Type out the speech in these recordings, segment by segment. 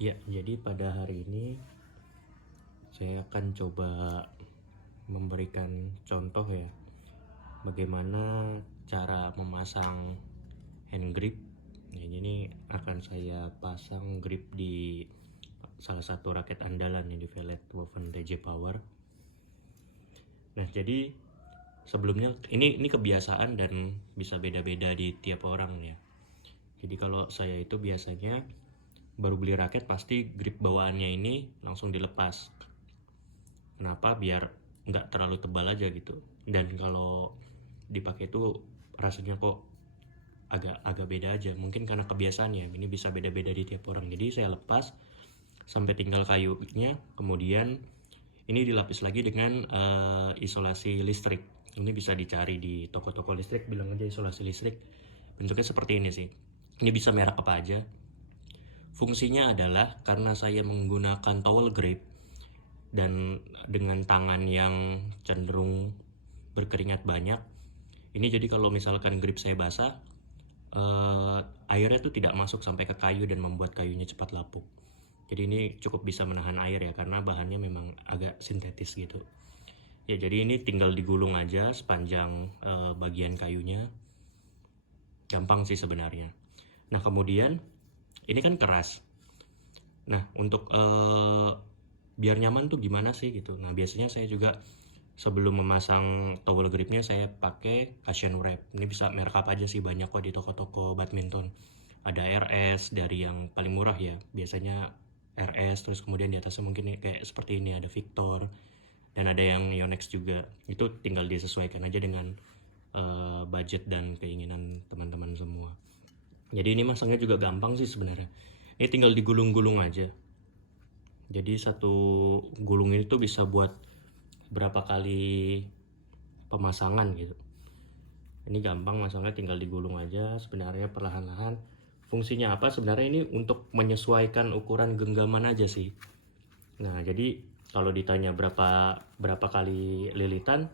Ya, jadi pada hari ini saya akan coba memberikan contoh ya, bagaimana cara memasang hand grip. Nah, ini akan saya pasang grip di salah satu raket andalan yang di Vellet Woven TJ Power. Nah, jadi sebelumnya ini kebiasaan dan bisa beda-beda di tiap orang ya. Jadi kalau saya itu biasanya baru beli raket pasti grip bawaannya ini langsung dilepas. Kenapa? Biar nggak terlalu tebal aja gitu. Dan kalau dipakai itu rasanya kok agak beda aja. Mungkin karena kebiasaan ya. Ini bisa beda-beda di tiap orang. Jadi saya lepas sampai tinggal kayunya. Kemudian ini dilapis lagi dengan isolasi listrik. Ini bisa dicari di toko-toko listrik. Bilang aja isolasi listrik. Bentuknya seperti ini sih. Ini bisa merek apa aja. Fungsinya adalah karena saya menggunakan towel grip dan dengan tangan yang cenderung berkeringat banyak, ini jadi kalau misalkan grip saya basah, airnya tuh tidak masuk sampai ke kayu dan membuat kayunya cepat lapuk. Jadi ini cukup bisa menahan air ya, karena bahannya memang agak sintetis gitu ya. Jadi ini tinggal digulung aja sepanjang bagian kayunya, gampang sih sebenarnya. Nah kemudian ini kan keras. Nah untuk biar nyaman tuh gimana sih gitu. Nah biasanya saya juga sebelum memasang towel gripnya saya pakai cushion wrap. Ini bisa merek apa aja sih, banyak kok di toko-toko badminton. Ada RS dari yang paling murah ya, biasanya RS, terus kemudian di atasnya mungkin kayak seperti ini ada Victor, dan ada yang Yonex juga. Itu tinggal disesuaikan aja dengan budget dan keinginan teman-teman semua. Jadi ini masangnya juga gampang sih sebenarnya. Ini tinggal digulung-gulung aja. Jadi satu gulung ini tuh bisa buat berapa kali pemasangan gitu. Ini gampang masangnya, tinggal digulung aja sebenarnya perlahan-lahan. Fungsinya apa sebenarnya? Ini untuk menyesuaikan ukuran genggaman aja sih. Nah jadi kalau ditanya berapa kali lilitan,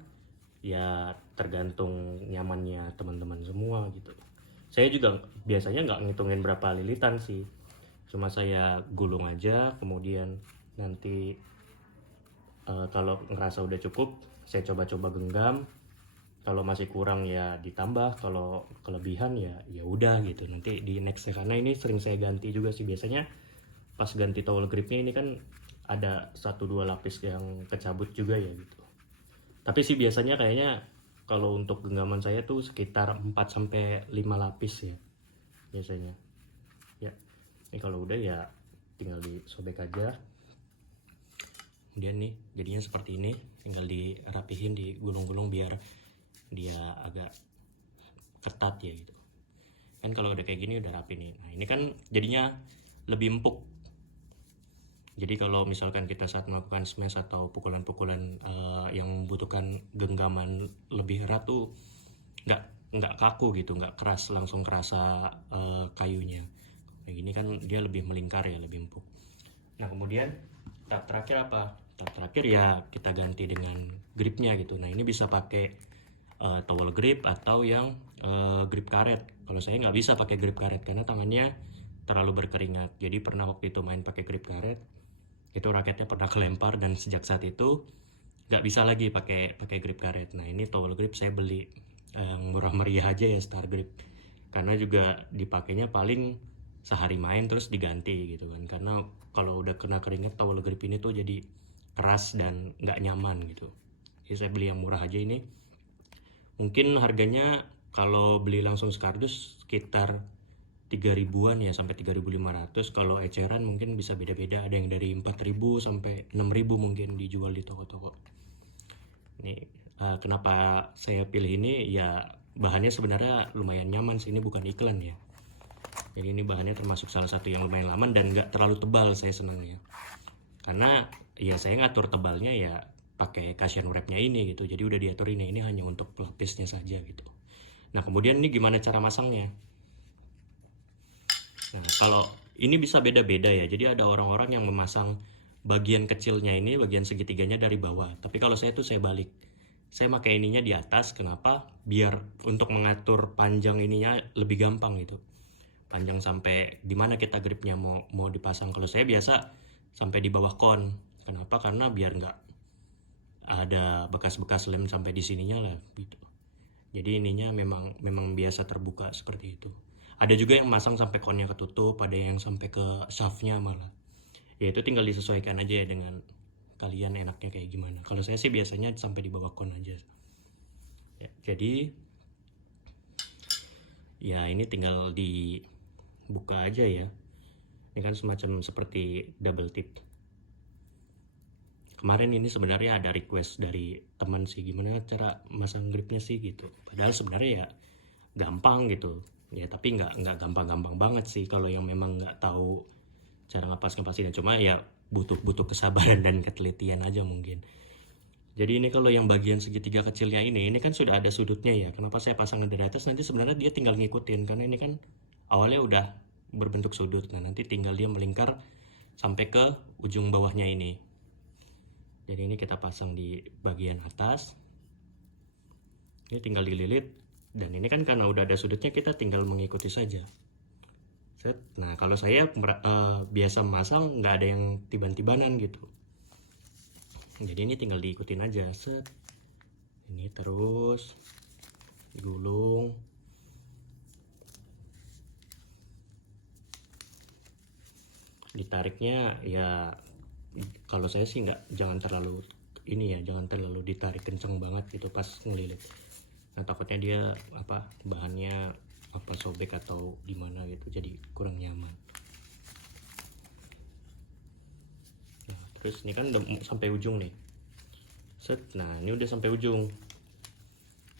ya tergantung nyamannya teman-teman semua gitu. Saya juga biasanya nggak ngitungin berapa lilitan sih, cuma saya gulung aja, kemudian nanti kalau ngerasa udah cukup saya coba-coba genggam. Kalau masih kurang ya ditambah, kalau kelebihan ya udah gitu nanti di next. Karena ini sering saya ganti juga sih, biasanya pas ganti towel gripnya ini kan ada 1-2 lapis yang kecabut juga ya gitu. Tapi sih biasanya kayaknya kalau untuk genggaman saya tuh sekitar 4-5 lapis ya biasanya ya. Ini kalau udah ya tinggal disobek aja. Kemudian nih jadinya seperti ini, tinggal dirapihin, digulung-gulung biar dia agak ketat ya gitu kan. Kalau udah kayak gini udah rapi nih. Nah ini kan jadinya lebih empuk. Jadi kalau misalkan kita saat melakukan smash atau pukulan-pukulan yang membutuhkan genggaman lebih erat tuh nggak kaku gitu, nggak keras, langsung kerasa kayunya. Nah gini kan dia lebih melingkar ya, lebih empuk. Nah kemudian tahap terakhir apa? Tahap terakhir ya kita ganti dengan gripnya gitu. Nah ini bisa pakai towel grip atau yang grip karet. Kalau saya nggak bisa pakai grip karet karena tangannya terlalu berkeringat. Jadi pernah waktu itu main pakai grip karet, itu raketnya pernah kelempar dan sejak saat itu nggak bisa lagi pakai grip karet. Nah ini towel grip saya beli yang murah meriah aja ya, Star Grip, karena juga dipakainya paling sehari main terus diganti gitu kan. Karena kalau udah kena keringat towel grip ini tuh jadi keras dan nggak nyaman gitu. Jadi saya beli yang murah aja ini. Mungkin harganya kalau beli langsung sekardus sekitar 3.000-an ya, sampai 3.500. Kalau eceran mungkin bisa beda-beda, ada yang dari 4.000 sampai 6.000 mungkin dijual di toko-toko. Ini kenapa saya pilih ini ya, bahannya sebenarnya lumayan nyaman sih. Ini bukan iklan ya, jadi ini bahannya termasuk salah satu yang lumayan lama dan nggak terlalu tebal. Saya senang ya, karena ya saya ngatur tebalnya ya pakai cushion wrapnya ini gitu. Jadi udah diatur ini hanya untuk pelapisnya saja gitu. Nah kemudian ini gimana cara masangnya? Nah kalau ini bisa beda-beda ya. Jadi ada orang-orang yang memasang bagian kecilnya ini, bagian segitiganya dari bawah. Tapi kalau saya tuh saya balik, saya pakai ininya di atas. Kenapa? Biar untuk mengatur panjang ininya lebih gampang gitu. panjang sampai di mana kita gripnya mau dipasang. Kalau saya biasa sampai di bawah kon. Kenapa? Karena biar nggak ada bekas-bekas lem sampai di sininya lah gitu. Jadi ininya memang biasa terbuka seperti itu. Ada juga yang masang sampai konnya ketutup, ada yang sampai ke shaftnya malah. Ya itu tinggal disesuaikan aja ya dengan kalian enaknya kayak gimana. Kalau saya sih biasanya sampai di bawah kon aja. Ya, jadi ya ini tinggal dibuka aja ya. Ini kan semacam seperti double tip. Kemarin ini sebenarnya ada request dari teman sih, gimana cara masang gripnya sih gitu. Padahal sebenarnya ya gampang gitu ya, tapi nggak gampang-gampang banget sih kalau yang memang nggak tahu cara ngepasinnya. Cuma ya butuh kesabaran dan ketelitian aja mungkin. Jadi ini kalau yang bagian segitiga kecilnya ini kan sudah ada sudutnya ya. Kenapa saya pasang dari atas? Nanti sebenarnya dia tinggal ngikutin, karena ini kan awalnya udah berbentuk sudut. Nah nanti tinggal dia melingkar sampai ke ujung bawahnya ini. Jadi ini kita pasang di bagian atas. Ini tinggal dililit. Dan ini kan karena udah ada sudutnya, kita tinggal mengikuti saja. Set. Nah kalau saya biasa masang nggak ada yang tiban-tibanan gitu. Jadi ini tinggal diikutin aja. Set. Ini terus digulung. Ditariknya ya kalau saya sih jangan terlalu ditarik kenceng banget gitu pas ngelilit. Nah takutnya dia bahannya sobek atau gimana gitu, jadi kurang nyaman. Nah terus ini kan udah sampai ujung nih. Set. Nah ini udah sampai ujung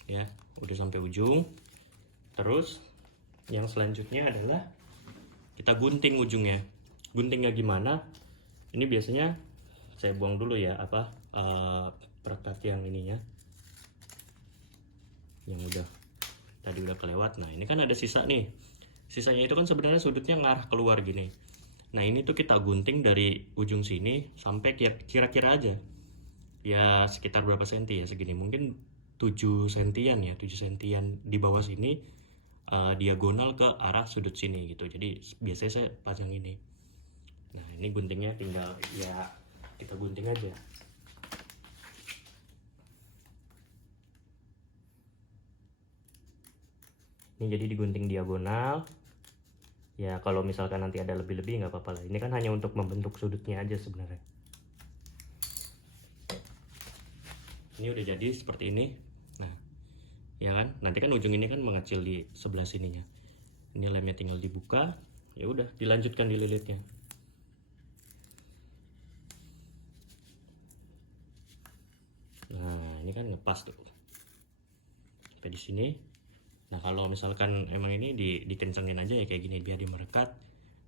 ya, udah sampai ujung. Terus yang selanjutnya adalah kita gunting ujungnya. Guntingnya gimana? Ini biasanya saya buang dulu ya perekat yang ininya, yang tadi udah kelewat. Nah ini kan ada sisa nih. Sisanya itu kan sebenarnya sudutnya ngarah keluar gini. Nah ini tuh kita gunting dari ujung sini sampai kira-kira aja ya sekitar berapa senti ya, segini mungkin 7 sentian ya, 7 sentian di bawah sini, diagonal ke arah sudut sini gitu. Jadi biasanya saya pasang ini. Nah ini guntingnya tinggal ya kita gunting aja. Ini jadi digunting diagonal. Ya kalau misalkan nanti ada lebih-lebih nggak apa-apa lah. Ini kan hanya untuk membentuk sudutnya aja sebenarnya. Ini udah jadi seperti ini. Nah ya kan, nanti kan ujung ini kan mengecil di sebelah sininya. Ini lemnya tinggal dibuka. Ya udah dilanjutkan dililitnya. Nah ini kan ngepas tuh sampai di sini. Nah kalau misalkan emang ini dikencengin aja ya kayak gini biar dia merekat.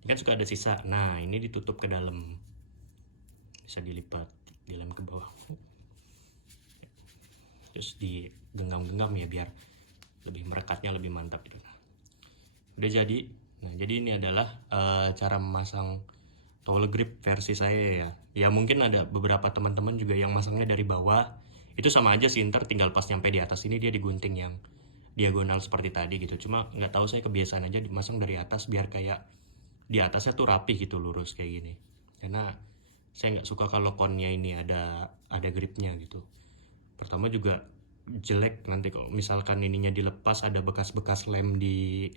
Ini kan suka ada sisa. Nah ini ditutup ke dalam, bisa dilipat, dilem ke bawah, terus digenggam-genggam ya biar lebih merekatnya lebih mantap gitu. Udah jadi. Nah jadi ini adalah cara memasang towel grip versi saya ya. Ya mungkin ada beberapa teman-teman juga yang masangnya dari bawah. Itu sama aja sih, ntar tinggal pas nyampe di atas ini dia digunting yang diagonal seperti tadi gitu. Cuma nggak tahu, saya kebiasaan aja dimasang dari atas biar kayak di atasnya tuh rapih gitu, lurus kayak gini. Karena saya nggak suka kalau konnya ini ada gripnya gitu. Pertama juga jelek nanti kalau misalkan ininya dilepas, ada bekas-bekas lem di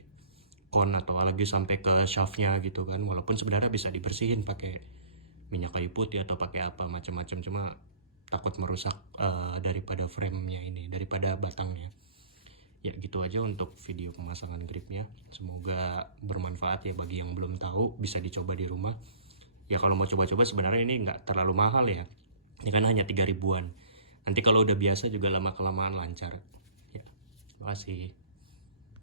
kon atau lagi sampai ke shaftnya gitu kan. Walaupun sebenarnya bisa dibersihin pakai minyak kayu putih atau pakai apa macam-macam, cuma takut merusak daripada framenya ini, daripada batangnya. Ya gitu aja untuk video pemasangan gripnya. Semoga bermanfaat ya bagi yang belum tahu, bisa dicoba di rumah. Ya kalau mau coba-coba sebenarnya ini nggak terlalu mahal ya. Ini kan hanya 3 ribuan. Nanti kalau udah biasa juga lama-kelamaan lancar. Ya, terima kasih.